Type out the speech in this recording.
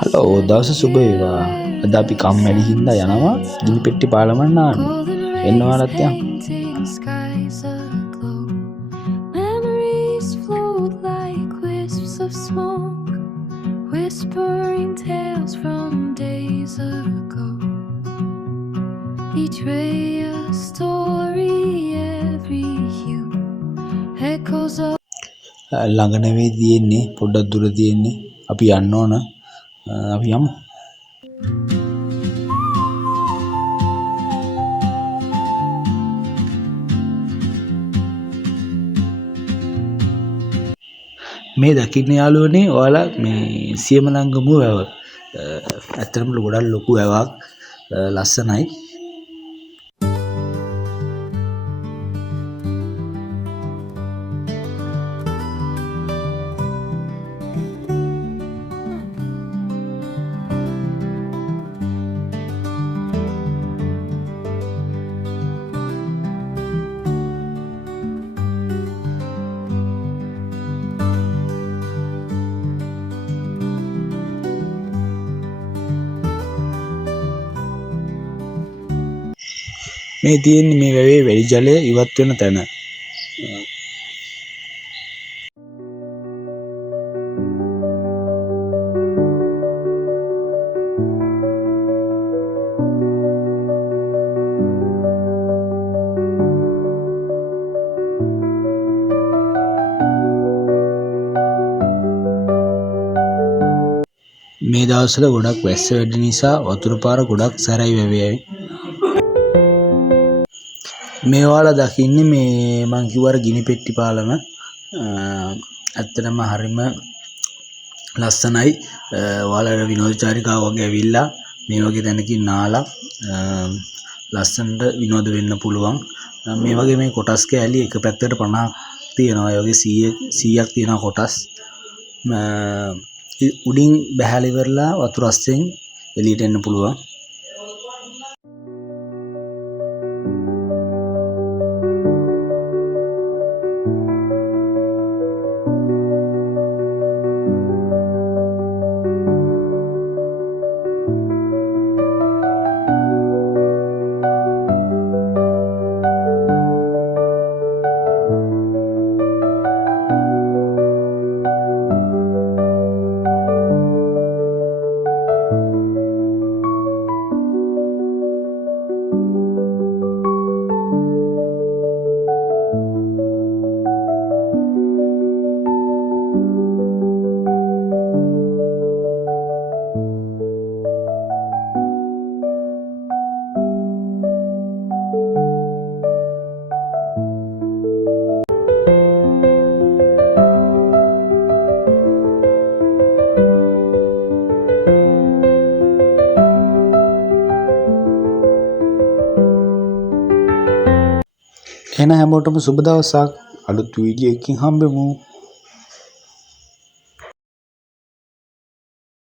Hello දවස සුබ වේවා. අද අපි කම්මැලි හින්දා යනවා ගිනි පෙට්ටි පාලමන් නාන්න. එන්න ඔයාලත් යන්න. Whispering tales from days ago. Each ray a story, every hue echoes of ළඟ නෙවෙයි තියෙන්නේ පොඩ්ඩක් දුර තියෙන්නේ. අපි යන්න ඕන. අපි යමු. මේ දකින්න යාළුවනේ ඔයාලා මේ සියමලංගමුව වැව. ඇත්තටම ගොඩක් ලොකු වැවක්. ලස්සනයි. මේ තියෙන්නේ මේ වැවේ වැඩි ජලය ඉවත් වෙන තැන. මේ දවස්වල ගොඩක් වැස්ස වැඩි නිසා වතුර පාර ගොඩක් සැරයි වැවේ. මේ ඔයාලා දකින්නේ මේ මං කිව්වා ගිනි පෙට්ටි පාලම. ඇත්තටම හරිම ලස්සනයි. ඔයාලා විනෝද චාරිකාව වගේ ඇවිල්ලා මේ වගේ තැනකින් නාලා ලස්සනට විනෝද වෙන්න පුළුවන්. මේ වගේ මේ කොටස් කෑලි එක පැත්තකට 50ක් තියෙනවා. ඒ වගේ 100ක් තියෙනවා කොටස්. උඩින් බැහැලා ඉවරලා වතුර අස්සෙන් එළියට එන්න පුළුවන්. එහෙනම් හැමෝටම සුබ දවසක්. අලුත් වීඩියෝ එකකින් හම්බෙමු.